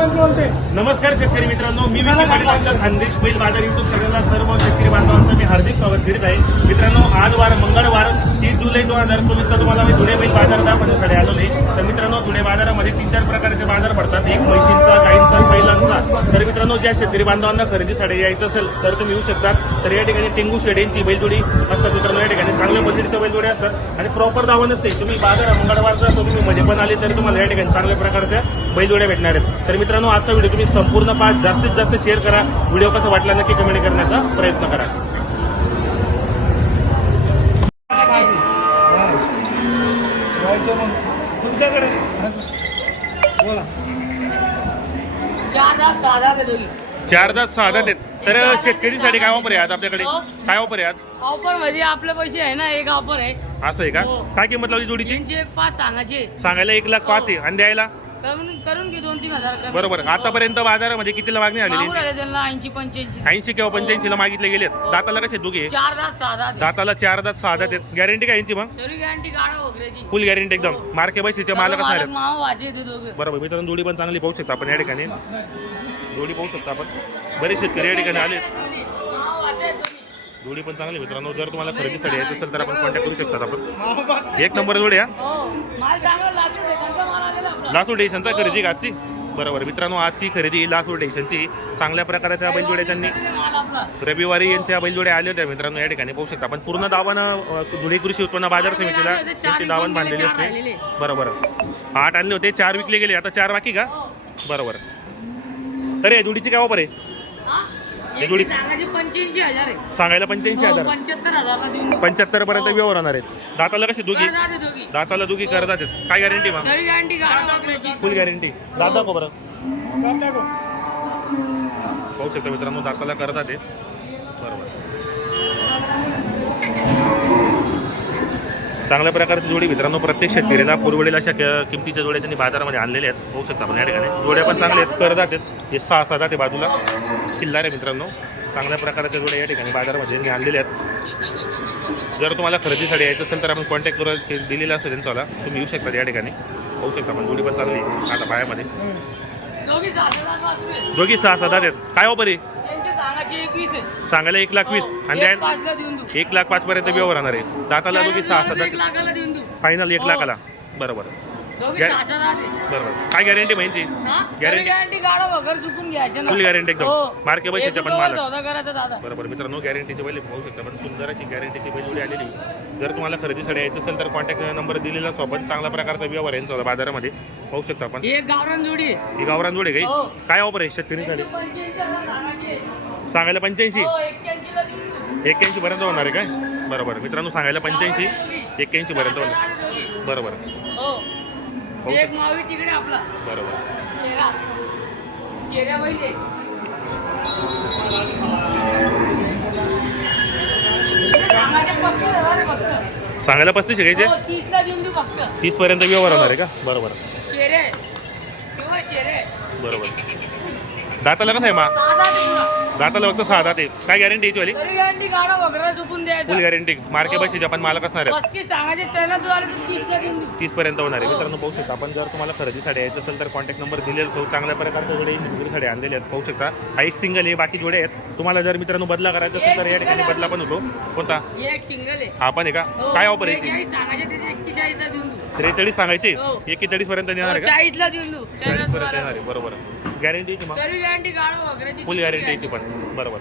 नमस्कार शेतकरी मित्रांनो मी विकी पाटील आपलं खानदेश बैल बाजार युट्यूब चॅनलला सर्व शेतकरी बांधवांचं मी हार्दिक स्वागत करीत आहे. मित्रांनो आज वार मंगळवार तीस जुलै दोन हजार चोवीसचा तुम्हाला मी धुळे बैल बाजार दाखवण्यासाठी आलो आहे. तर मित्रांनो धुळे बाजारामध्ये तीन चार प्रकारचे बाजार पडतात. एक म्हशींचा गाईंचा बैलांचा. तर मित्रांनो ज्या शेतकरी बांधवांना खरेदीसाठी यायचं असेल तर तुम्ही येऊ शकतात तर या ठिकाणी टेंगू शेडेंची बैलजोडी असतात मित्रांनो. या ठिकाणी चांगल्या पद्धतीच्या बैलजोडी असतात. आणि प्रॉपर दावा नसते तुम्ही बाजार मंगळवारचा तुम्ही मध्ये पण आले तरी तुम्हाला या ठिकाणी चांगल्या प्रकारच्या बैलजोड्या भेटणार आहेत. तर मित्रांनो आजचा व्हिडिओ तुम्ही संपूर्ण पाच जास्तीत जास्त शेअर करा. व्हिडिओ कसा वाटला नक्की कमेंट करण्याचा प्रयत्न करा. तुमच्याकडे. बोला. चार दहा सहा दहा ते दोघी चार दहा सहा दहा आहेत तर शेतकरीसाठी काय ऑफर आहे आज आपल्याकडे? काय ऑफर आहे आज? ऑफरमध्ये आपले पैसे आहे ना एक ऑफर आहे. असं आहे का? हो. काय किंमत लावली जोडीची? त्यांचे एक पाच सांगायचे. सांगायला एक लाख पाच आहे. आणि द्यायला? करून करून घे दोन तीन हजार कमी. बरोबर. आतापर्यंत बाजारामध्ये कितीला मागणी मागून आलेली त्यांना ऐंशी पंच्याऐंशी. ऐंशी किंवा पंच्याऐंशीला मागितले गेलेत. दाताला कसे दोघे? चार सहा दाताला चार दात सहा दात. आहेत गॅरंटी काय यांची मग? सरी गॅरंटी वगैरेची. फुल गॅरंटी एकदम. हो. मार्के पैशाचे मालक असणार आहेत मामा वाचे ते दोघं. बरोबर. मित्रांनो जोडी पण चांगली पाहू शकता आपण या ठिकाणी. जोडी पाहू शकता आपण. बरेच शेतकरी या ठिकाणी आले. जोडी पण चांगली मित्रांनो जर तुम्हाला खरेदीसाठी यायचं असेल तर आपण कॉन्टॅक्ट करू शकतात आपण. एक नंबर जोडी हा हो लासूर स्टेशनचा खरेदी आजची? बरोबर मित्रांनो आजची खरेदी लासूर स्टेशनची चांगल्या प्रकारच्या बैलजोड्या त्यांनी रविवारी यांच्या बैलजोड्या आल्या होत्या मित्रांनो या ठिकाणी पाहू शकता आपण. पूर्ण दावानं धुळे कृषी उत्पन्न बाजार समितीला त्यांची दावण बांधलेली असते. बरोबर. आठ आणले होते चार विकले गेले आता चार बाकी का? हो. बरोबर. तर हे जोडीची काय ऑफर आहे? हा? हे एक जोडी- सांगायचे पंच्याऐंशी हजार आहे. सांगायला पंच्याऐंशी हजार. पंच्याहत्तर हजारला देऊन देऊ. पंच्याहत्तर पर्यंत हो. व्यवहार होणार आहेत. दाताला कशी दोघी दाताला दोघी करतात आहेत. काय गॅरंटी मग? सरी गॅरंटी गाडा वगैरेची फुल गॅरंटी दादा को बरं? पाहू शकता मित्रांनो दाताला करतात ते चांगल्या प्रकारची जोडी मित्रांनो प्रत्येक शेतकरीला पुरवडेल अशा किमतीच्या जोड्या त्यांनी बाजारामध्ये आणलेल्या आहेत. पाहू शकता आपण या ठिकाणी. जोड्या पण चांगल्या आहेत. करतात आहेत. हे सहा सहा ते बाजूला. किल्लार आहे मित्रांनो. चांगल्या प्रकारच्या जोड्या या ठिकाणी बाजारामध्ये त्यांनी आणलेल्या आहेत. जर तुम्हाला खरेदीसाठी यायचं असेल तर आपण कॉन्टॅक्ट करू के- दिलेला असेल त्यांचा तुम्ही येऊ शकता या ठिकाणी. पाहू शकता आपण. जोडी पण चांगली आहे. आता पायामध्ये दोघी सहा सात आहेत. काय ऑफर आहे? एकवीस आहे. सांगायला एक लाख वीस. आणि एक द्यायला पाचला देऊन देऊ. एक लाख पाच पर्यंत व्यवहार राहणार आहे. दाताला दोघी सहा एक सात लाखाला देऊन देऊ. फायनल एक हो. लाखाला. बरोबर. दोघी सहा दहा दे. बरोबर. काय गॅरंटी माहिती हा? Guarantee- सरी गॅरंटी गाडा वगैरे चुकून घ्यायचं ना. Full guarantee एकदम. हो. मार्के पैशाचे एक पण रुपयावर मालक. सौदा करायचा दादा. बरोबर. मित्रांनो गॅरंटीची बैल पाहू शकता पण सुंदर अशी गॅरंटीची बैलजोडी आलेली. जर तुम्हाला खरेदीसाठी यायचं असेल तर कॉन्टॅक्ट नंबर दिलेला सोबत चांगल्या प्रकारचा व्यवहार यांचा होता बाजारामध्ये. पाहू शकता आपण ही एक गावरान जोडी आहे. ही गावरान जोडी हो. काही? काय ऑफर आहे हजार सांगायचे. सांगायला पंच्याऐंशी? हो. एक्क्याऐंशी पर्यंत होणार आहे काय? बरोबर. मित्रांनो सांगायला पंच्याऐंशी. एक्क्याऐंशी पर्यंत होणार. बरोबर. हो. हो, एक मावी तिकडे आपला. बरोबर. सांगायला पस्तीस फक्त. तीस पर्यंत व्यवहार होणार आहे का? बरोबर. बरोबर. दाताला कसं आहे मा? दाताला फक्त सहा दात आहे काय गॅरंटी याची वाली? तरी गाडा वगैरे चुकून फुल गॅरंटी मार्के हो. बशीचे आपण मालक असणार आहे पस्तीस सांगायचे देऊन देऊ. तीस पर्यंत होणार आहे. हो. मित्रांनो पाहू शकता आपण जर तुम्हाला खरेदीसाठी यायचं असेल तर कॉन्टॅक्ट नंबर दिलेला असतो. चांगल्या प्रकारच्या जोडे विक्रीसाठी आणलेले आहेत. पाहू शकता. हा एक सिंगल आहे बाकी जोडे आहेत. तुम्हाला जर मित्रांनो बदला करायचा असेल तर या ठिकाणी बदला पण होतो. कोणता? हे एक सिंगल आहे. हा पण आहे का? हो, काय ऑफर यायची त्रेचाळीस सांगायचे देऊन देऊ. त्रेचाळीस सांगायचे? हो. एकेचाळीस पर्यंत देणार आहे का? देऊन देऊ. चाळीस आहे. बरोबर. गॅरंटी मग? सर्व गॅरंटी वगैरे फुल गॅरंटीची पण. बरोबर.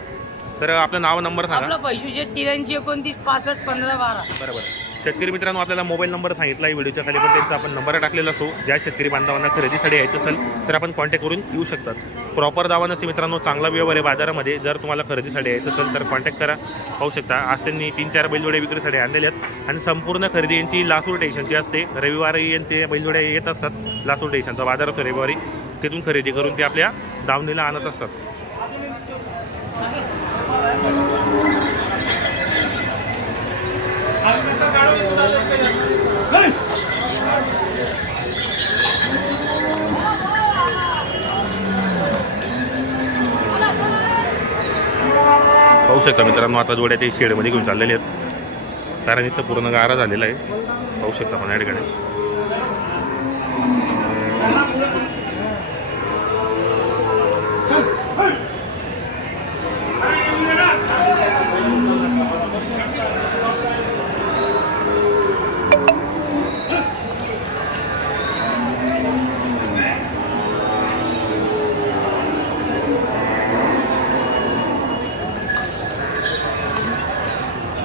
तर आपलं नाव नंबर सांगा. आपला एकोणतीस पासष्ट पंधरा बारा. बरोबर. शेतकरी मित्रांनो आपल्याला मोबाईल नंबर सांगितला आहे व्हिडिओच्या खाली पण त्यांचा आपण नंबर टाकलेला असतो. ज्या शेतकरी बांधवांना खरेदीसाठी यायचं असेल तर आपण कॉन्टॅक्ट करून येऊ शकतात. प्रॉपर दावा नसते मित्रांनो चांगला व्यवहार आहे बाजारामध्ये. जर तुम्हाला खरेदीसाठी यायचं असेल तर कॉन्टॅक्ट करा. पाहू शकता आज त्यांनी तीन चार बैलजोड्या विक्रीसाठी आणलेले आहेत. आणि संपूर्ण खरेदी यांची लासूर स्टेशनची असते. रविवारी यांचे बैलजोड्या येत असतात लासूर स्टेशनचा बाजार असतो रविवारी. तिथून खरेदी करून ते आपल्या दावणीला आणत असतात. पाहू शकता मित्रांनो आता जोड्या ते शेडमध्ये घेऊन चाललेले आहेत. कारण इथं पूर्ण गारा झालेला आहे. पाहू शकता पण या ठिकाणी.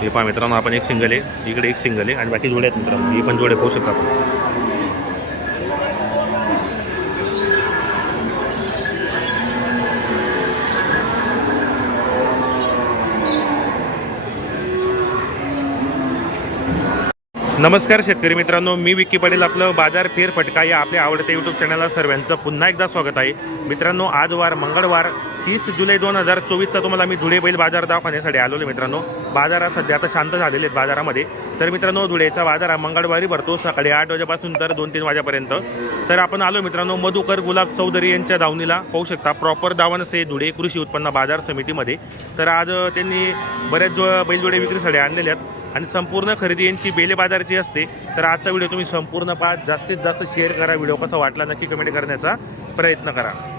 हे पहा मित्रांनो आपण एक सिंगल आहे. इकडे एक सिंगल आहे आणि बाकी जोडे आहेत मित्रांनो. ही पण जोडे पाहू शकता आपण. नमस्कार शेतकरी मित्रांनो मी विक्की पाटील. आपलं बाजार फेर फटका या आपल्या आवडत्या यूट्यूब चॅनलला सर्वांचं पुन्हा एकदा स्वागत आहे. मित्रांनो आज वार मंगळवार तीस जुलै दोन हजार चोवीसचा तुम्हाला मी धुळे बैल बाजार दवाखान्यासाठी आलो मित्रांनो. बाजारात सध्या आता शांत झालेले आहेत बाजारामध्ये. तर मित्रांनो धुळेचा बाजार हा मंगळवारी भरतो. सकाळी आठ वाजेपासून तर दोन तीन वाजेपर्यंत. तर आपण आलो मित्रांनो मधुकर गुलाब चौधरी यांच्या दावणीला. पाहू शकता प्रॉपर दावणसे धुळे कृषी उत्पन्न बाजार समितीमध्ये. तर आज त्यांनी बऱ्याच जो बैलजोडे विक्रीसाठी आणलेले आहेत. आणि संपूर्ण खरेदी यांची बेले बाजारची असते. तर आजचा व्हिडिओ तुम्ही संपूर्ण पाहा. जास्तीत जास्त शेअर करा. व्हिडिओ कसा वाटला नक्की कमेंट करण्याचा प्रयत्न करा.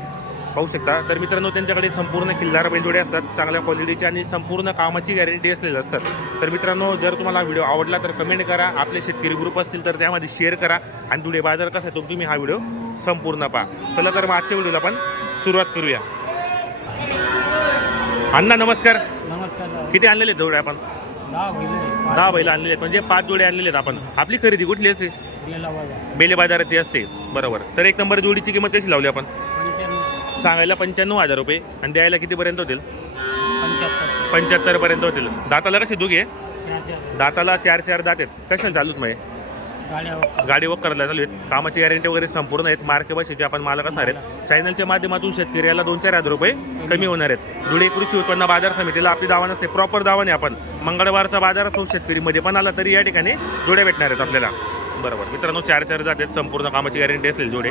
पाहू शकता. तर मित्रांनो त्यांच्याकडे संपूर्ण किल्लार बैलजोडे असतात चांगल्या क्वालिटीचे आणि संपूर्ण कामाची गॅरंटी असलेले असतात. तर मित्रांनो जर तुम्हाला व्हिडिओ आवडला तर कमेंट करा. आपले शेतकरी ग्रुप असतील तर त्यामध्ये शेअर करा. आणि धुळे बाजार कसा आहे तो तुम्ही हा व्हिडिओ संपूर्ण पहा. चला तर मग आजच्या व्हिडिओला आपण सुरुवात करूया. अण्णा नमस्कार. नमस्कार. किती आणलेले आहेत जोडे आपण? दहा बैल आणलेले आहेत. म्हणजे पाच जोडे आणलेले आहेत आपण. आपली खरेदी कुठली असते? बेले बाजाराची असते. बरोबर. तर एक नंबर जोडीची किंमत कशी लावली आपण? सांगायला पंच्याण्णव हजार रुपये आणि द्यायला कितीपर्यंत होतील? पंच्याहत्तर पर्यंत होतील. दाताला कशी दुघे दाताला चार चार दात आहेत. कशाला चालूत मग हे? गाडी वक करायला चालू आहेत. कामाची गॅरंटी वगैरे संपूर्ण आहेत. मार्के आपण मालक असणार आहेत. चॅनलच्या माध्यमातून शेतकऱ्याला दोन चार हजार रुपये कमी होणार आहेत. धुळे कृषी उत्पन्न बाजार समितीला आपली दावा नसते प्रॉपर दावा नाही आपण. मंगळवारचा बाजार असो शेतकरीमध्ये पण आला तरी या ठिकाणी जोड्या भेटणार आहेत आपल्याला. बरोबर. मित्रांनो चार चार जात आहेत. संपूर्ण कामाची गॅरंटी असेल जोडे.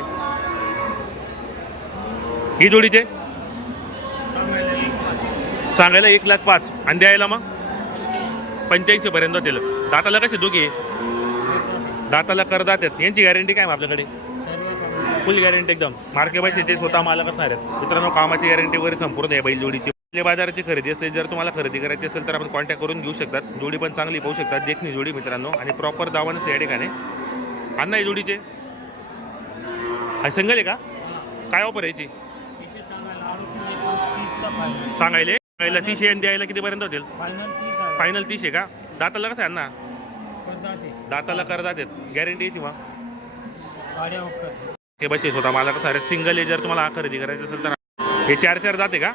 ही जोडीचे? सांगायला एक लाख पाच. आणि द्यायला मग? पंच्याऐंशीपर्यंत पंच्याऐंशी दाताला कसे दोघे? दाताला करदात आहेत. यांची गॅरंटी काय मग आपल्याकडे? फुल गॅरंटी एकदम. मार्के बसेचे स्वतः मालक असणार आहेत. मित्रांनो कामाची गॅरंटी वगैरे संपूर्ण आहे बैल जोडीची. आपल्या बाजाराची खरेदी असते. जर तुम्हाला खरेदी करायची असेल तर आपण कॉन्टॅक्ट करून घेऊ शकतात. जोडी पण चांगली पाहू शकतात. देखणी जोडी मित्रांनो. आणि प्रॉपर दावा नसते या ठिकाणी. अण्णा नाही जोडीचे? हा सिंगल आहे का? काय ऑफर याची इथे सांगायला अडतीस एकोणतीस तीसचा फायनल सांगायले. सांगायला तीसशे आणि द्यायला कितीपर्यंत होतील? फायनल तीस आहे. फायनल तीसशे का? दाताला कसं आहे ते. दाताला आहेत. गॅरंटी याची मग. गाड्या हे बसेस होता मला कसं अरे सिंगल आहे जर तुम्हाला खरेदी करायचं असेल तर. हे चार चार जाते का?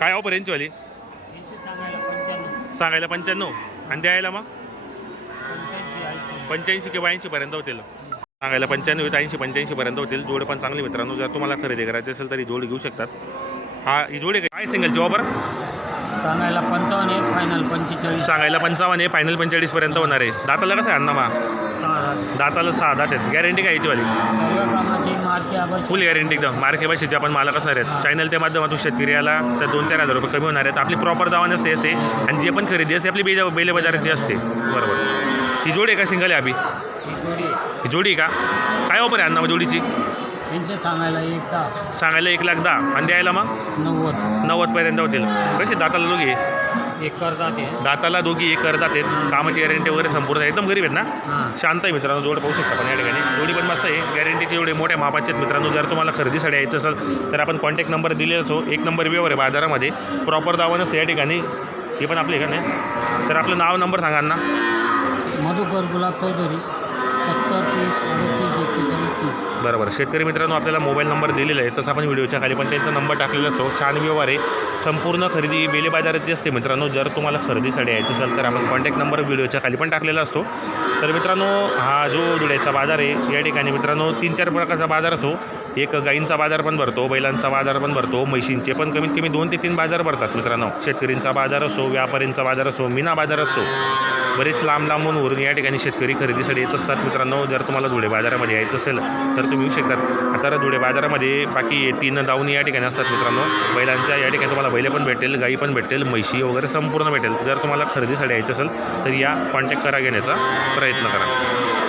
काय ऑफर यांचीवाली? सांगायला पंच्याण्णव. सांगायला पंच्याण्णव. आणि द्यायला मग? पंच्याऐंशी ऐंशी. पंच्याऐंशी किंवा ऐंशी पर्यंत होतील. सांगायला पंच्याण्णव ऐंशी पंच्याऐंशी पर्यंत होतील. जोड पण चांगली मित्रांनो. जर तुम्हाला खरेदी करायची असेल तर ही जोड घेऊ शकतात. हा ही जोडी काय सिंगलची ऑफर सांगायला पंचावन्न एक फायनल पंचेचाळीस. सांगायला पंचावन्न आहे फायनल पंचेचाळीस पर्यंत होणार आहे. दाताला कसं आहे अण्णा मा दाताला सहा दात आहेत. गॅरंटी काय मार्के आबस फुल गॅरंटी एकदम. मार्के बशीचे आपण मालक असणार आहेत. चॅनलच्या माध्यमातून शेतकरी याला तर दोन चार हजार रुपये कमी होणार आहेत. आपली प्रॉपर दावा नसते असे. आणि जे पण खरेदी असते आपली बेले बेले बाजाराची असते. बरोबर. ही जोडी आहे का सिंगल आहे आपली ही जोडी आहे. का? काय ऑफर आहे अण्णा जोडीची? यांचे सांगायला एक दहा सांगायला एक लाख दहा आणि द्यायला मग? नव्वद. नव्वदपर्यंत होतील. कशी दाताला दोघी? एक करतात हे दाताला दोघी एक करतात आहेत कामाची गॅरंटी वगैरे संपूर्ण आहे. एकदम गरीब आहेत ना? हां. शांत आहे मित्रांनो. जोड पाहू शकता पण या ठिकाणी. जोडी पण मस्त आहे. गॅरंटीचे एवढे मोठ्या मापाचे आहेत मित्रांनो. जर तुम्हाला खरेदीसाठी यायचं असेल तर आपण कॉन्टॅक्ट नंबर दिलेला असो. एक नंबर व्यवहार आहे बाजारामध्ये. प्रॉपर दावा नसतं या ठिकाणी. हे पण आपले का नाही? तर आपलं नाव नंबर सांगा ना मधुकर गुलाब चौधरी. सत्तर तीस अडतीस एक्केचाळीस तीस. बरोबर. शेतकरी मित्रांनो आपल्याला मोबाईल नंबर दिलेला आहे. तसं आपण व्हिडिओच्या खाली पण त्यांचा नंबर टाकलेला असतो. छान व्यवहार आहे. संपूर्ण खरेदी बेले बाजाराची असते मित्रांनो जर तुम्हाला खरेदीसाठी यायचं असेल तर आपण कॉन्टॅक्ट नंबर व्हिडिओच्या खाली पण टाकलेला असतो. तर मित्रांनो हा जो धुळ्याचा बाजार आहे या ठिकाणी मित्रांनो तीन चार प्रकारचा बाजार असो एक गाईंचा बाजार पण भरतो बैलांचा बाजार पण भरतो म्हशींचे पण कमीत कमी दोन ते तीन बाजार भरतात मित्रांनो. शेतकरींचा बाजार असो व्यापाऱ्यांचा बाजार असो मीना बाजार असतो बरेच लांब लांबून वरून या ठिकाणी शेतकरी खरेदीसाठी येत असतात. मित्रांनो जर तुम्हाला धुळे बाजारामध्ये यायचं असेल तर तुम्ही येऊ शकतात. आता धुळे बाजारामध्ये बाकी तीन दावणी या ठिकाणी असतात मित्रांनो. बैलांच्या या ठिकाणी तुम्हाला बैले पण भेटेल गाई पण भेटेल म्हशी वगैरे संपूर्ण भेटेल. जर तुम्हाला खरेदीसाठी यायचं असेल तर या कॉन्टॅक्ट करा घेण्याचा प्रयत्न करा.